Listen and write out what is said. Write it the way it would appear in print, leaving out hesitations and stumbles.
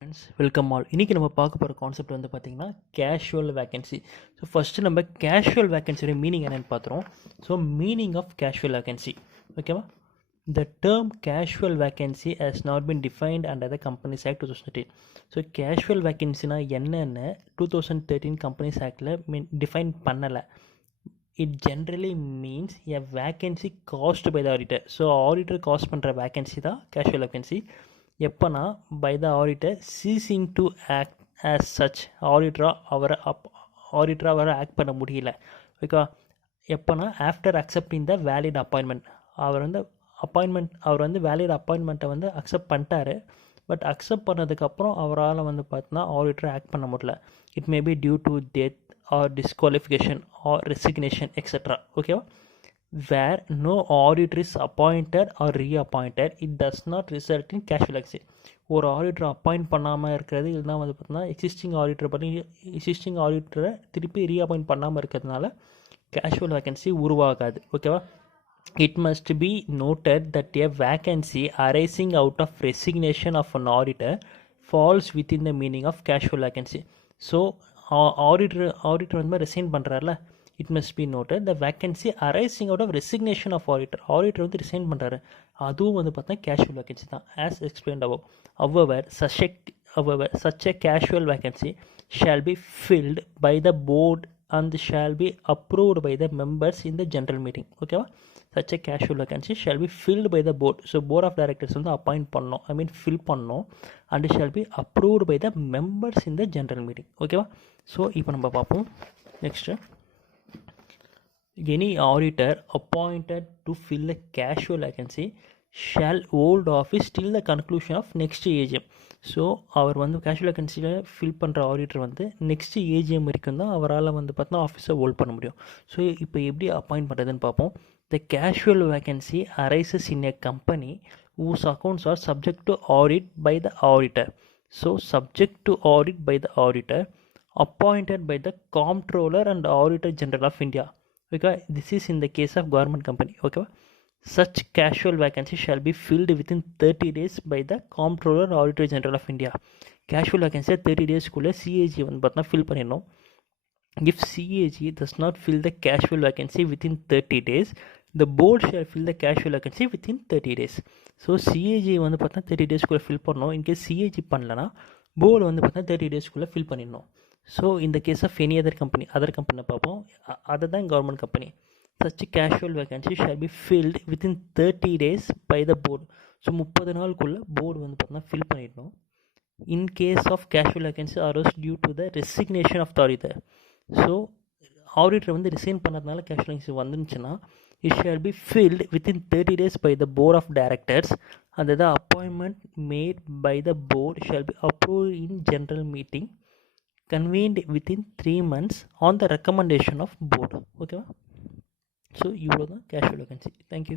Friends welcome all. இன்றைக்கி நம்ம பார்க்க போகிற கான்செப்ட் வந்து பார்த்திங்கன்னா கேஷுவல் வேக்கன்சி. ஸோ ஃபஸ்ட்டு நம்ம கேஷுவல் வேக்கன்சியோட மீனிங் என்னென்னு பார்த்துறோம். So meaning of casual vacancy, ஓகேவா? The term casual vacancy has not been defined under the Companies Act 2013. So casual வேக்கன்சினா என்னென்னு 2013 Companies Actல டிஃபைன் பண்ணலை. It generally means a vacancy caused by the auditor. So auditor caused பண்ணுற vacancy தான் casual vacancy. எப்போனா by the auditor ceasing to act as such, ஆடிட்டராக அவரை act பண்ண முடியல, ஓகேவா? எப்போனா after accepting the valid appointment. அவர் வந்து வேலிட் அப்பாயின்மெண்ட்டை வந்து அக்செப்ட் பண்ணிட்டாரு. பட் அக்செப்ட் பண்ணதுக்கப்புறம் அவரால் வந்து பார்த்தீங்கன்னா ஆடிட்டரை ஆக்ட் பண்ண முடியல. It may be due to death or disqualification or resignation etcetera, ஓகேவா? Where no auditor is appointed or reappointed, it does not result in casual vacancy. ஒரு ஆடிட்டரை அப்பாயிண்ட் பண்ணாமல் இருக்கிறது, இல்லைனா வந்து பார்த்தீங்கன்னா எக்ஸிஸ்டிங் ஆடிட்டரை திருப்பி ரீஅப்பாயிண்ட் பண்ணாமல் இருக்கிறதுனால கேஷுவல் வேக்கன்சி உருவாகாது, ஓகேவா? It must be noted that a vacancy arising out of resignation of an auditor falls within the meaning of casual vacancy. So auditor வந்து ரிசைன் பண்ணுறாருல, it must be noted the vacancy arising out of resignation of auditor வந்து resign பண்ணுறாரு, அதுவும் வந்து பார்த்தா casual vacancy தான், as explained above. However, such a casual vacancy shall be filled by the board and shall be approved by the members in the general meeting, ஓகேவா? Such a casual vacancy shall be filled by the board. So board of directors வந்து appoint பண்ணோம், fill பண்ணோம், and shall be approved by the members in the general meeting, ஓகேவா? So இப்போ நம்ம பார்ப்போம் next. Any auditor appointed to fill a casual vacancy shall hold office till the conclusion of next AGM. So அவர் வந்து casual வேக்கன்சியில் fill பண்ணுற auditor வந்து next AGM வரைக்கும் தான் அவரால் வந்து பார்த்தீங்கன்னா ஆஃபீஸை ஹோல்ட் பண்ண முடியும். ஸோ இப்போ எப்படி அப்பாயிண்ட் பண்ணுறதுன்னு பார்ப்போம். The casual vacancy arises in a company whose accounts are subject to audit by the auditor. So subject to audit by the auditor appointed by the Comptroller and Auditor General of India. Okay, this is in the case of government company, okay? Such casual vacancy shall be filled within 30 days by the Comptroller or Auditor General of India. Casual vacancy 30 days குள்ள CAG வந்து பார்த்தா fill பண்ணிடணும். If CAG does not fill the casual vacancy within 30 days, the board shall fill the casual vacancy within 30 days. So CAG வந்து பார்த்தா 30 days குள்ள fill பண்ணணும். In case CAG பண்ணலனா board வந்து பார்த்தா 30 days குள்ள fill பண்ணிடணும். ஸோ இந்த case of any other company பார்ப்போம், அதை தான் government company. Such casual vacancy shall be filled within 30 days by the board. So 30 நாளுக்குள்ளே போர்டு வந்து பார்த்தீங்கன்னா ஃபில் பண்ணிடணும். In case of casual vacancy arose due to the resignation of the auditor. So auditor வந்து resign பண்ணதுனால casual vacancy வந்துருந்துச்சுன்னா it shall be filled within 30 days by the board of directors and the appointment made by the board shall be approved in general meeting convened within 3 months on the recommendation of board, okay? So இவ்வளோ தான் casual vacancy. Thank you.